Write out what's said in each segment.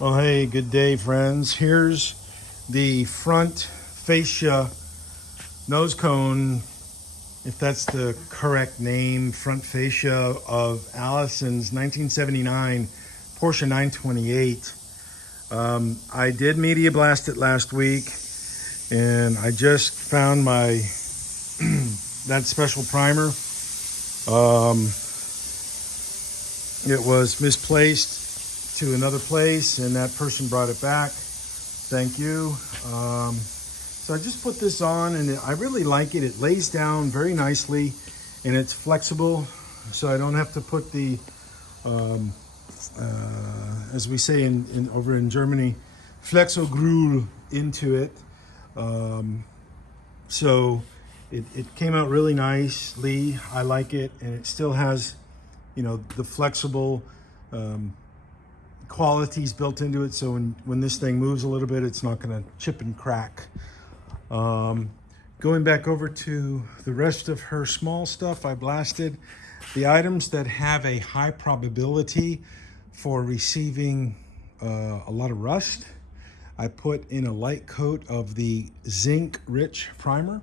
Well, hey, good day, friends. Here's the front fascia nose cone, if that's the correct name, front fascia of Allison's 1979 Porsche 928. I did media blast it last week, and I just found my that special primer. It was misplaced to another place, and that person brought it back. Thank you. So I just put this on, and I really like it. It lays down very nicely, and it's flexible, so I don't have to put the, as we say over in Germany, Flexogrul into it. So it came out really nicely. I like it, and it still has, the flexible qualities built into it. So when this thing moves a little bit, it's not going to chip and crack. Going back over to the rest of her small stuff, I blasted the items that have a high probability for receiving a lot of rust. I put in a light coat of the zinc-rich primer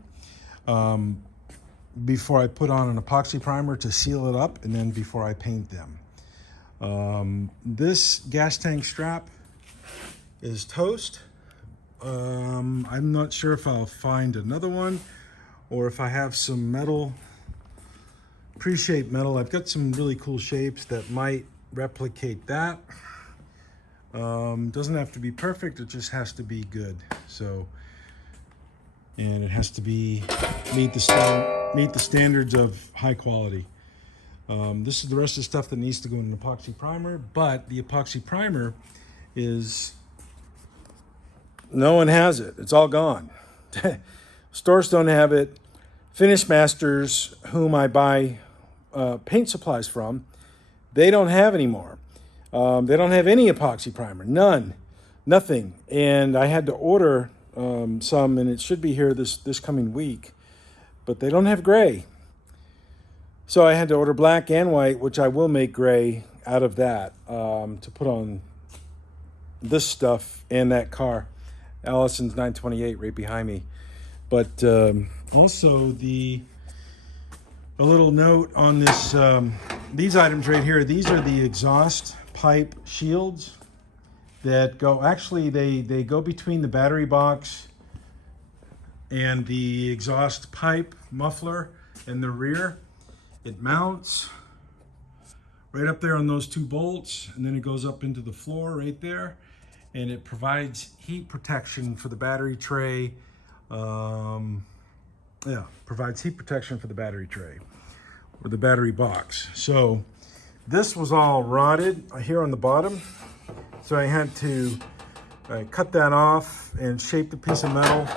before I put on an epoxy primer to seal it up, and then before I paint them. This gas tank strap is toast. I'm not sure if I'll find another one or if I have some metal, pre-shaped metal. I've got some really cool shapes that might replicate that. Doesn't have to be perfect, it just has to be good. So, and it has to be meet the standards of high quality. This is the rest of the stuff that needs to go in an epoxy primer, but the epoxy primer is, no one has it. It's all gone. Stores don't have it. Finish Masters, whom I buy paint supplies from, they don't have anymore. They don't have any epoxy primer, nothing. And I had to order some, and it should be here this coming week, but they don't have gray. So I had to order black and white, which I will make gray out of that, to put on this stuff and that car, Allison's 928 right behind me. But also a little note on this, these items right here, these are the exhaust pipe shields that go, actually they go between the battery box and the exhaust pipe muffler in the rear. It mounts right up there on those two bolts, and then it goes up into the floor right there, and it provides heat protection for the battery tray. Provides heat protection for the battery tray or the battery box. So this was all rotted here on the bottom, so I had to cut that off and shape the piece of metal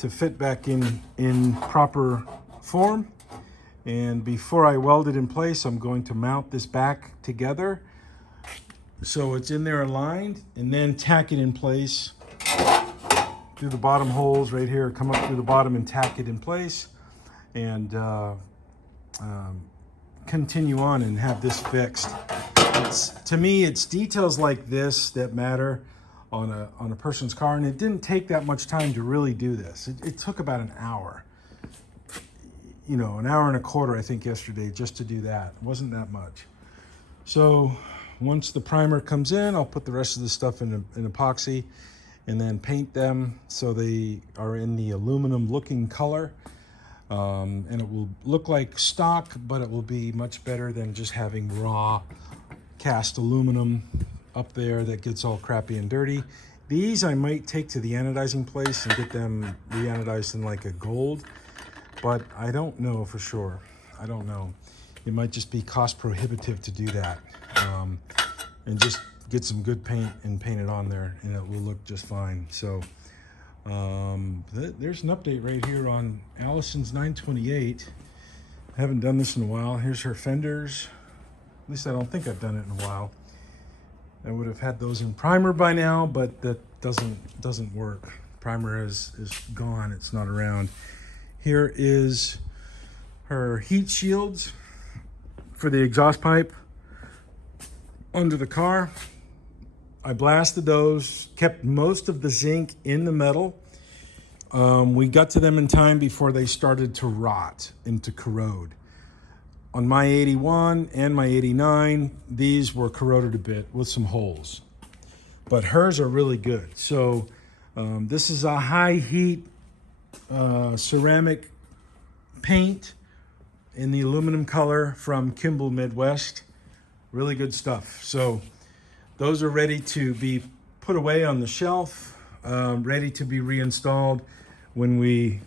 to fit back in proper form. And before I weld it in place, I'm going to mount this back together so it's in there aligned, and then tack it in place through the bottom holes right here, come up through the bottom and tack it in place, and continue on and have this fixed. To me, it's details like this that matter on a person's car, and it didn't take that much time to really do this. It took about an hour. An hour and a quarter, I think, yesterday just to do that. It wasn't that much. So once the primer comes in, I'll put the rest of the stuff in epoxy and then paint them so they are in the aluminum looking color. And it will look like stock, but it will be much better than just having raw cast aluminum up there that gets all crappy and dirty. These I might take to the anodizing place and get them re-anodized in like a gold. But I don't know for sure. I don't know. It might just be cost prohibitive to do that. And just get some good paint and paint it on there, and it will look just fine. So there's an update right here on Allison's 928. I haven't done this in a while. Here's her fenders. At least I don't think I've done it in a while. I would have had those in primer by now, but that doesn't work. Primer is gone. It's not around. Here is her heat shields for the exhaust pipe under the car. I blasted those, kept most of the zinc in the metal. We got to them in time before they started to rot and to corrode. On my 81 and my 89, these were corroded a bit with some holes. But hers are really good. So this is a high heat ceramic paint in the aluminum color from Kimball Midwest. Really good stuff. So those are ready to be put away on the shelf, ready to be reinstalled when we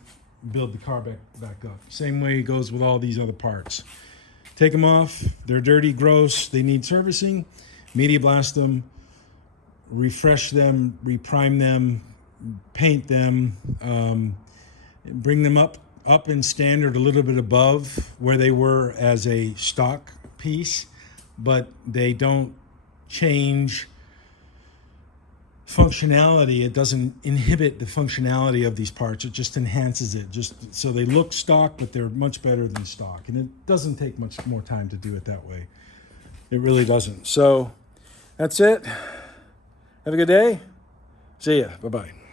build the car back up. Same way it goes with all these other parts. Take them off. They're dirty, gross. They need servicing. Media blast them, refresh them, reprime them, paint them, bring them up in standard a little bit above where they were as a stock piece, but they don't change functionality. It doesn't inhibit the functionality of these parts. It just enhances it, just so they look stock, but they're much better than stock. And it doesn't take much more time to do it that way. It really doesn't. So that's it. Have a good day. See ya. Bye-bye.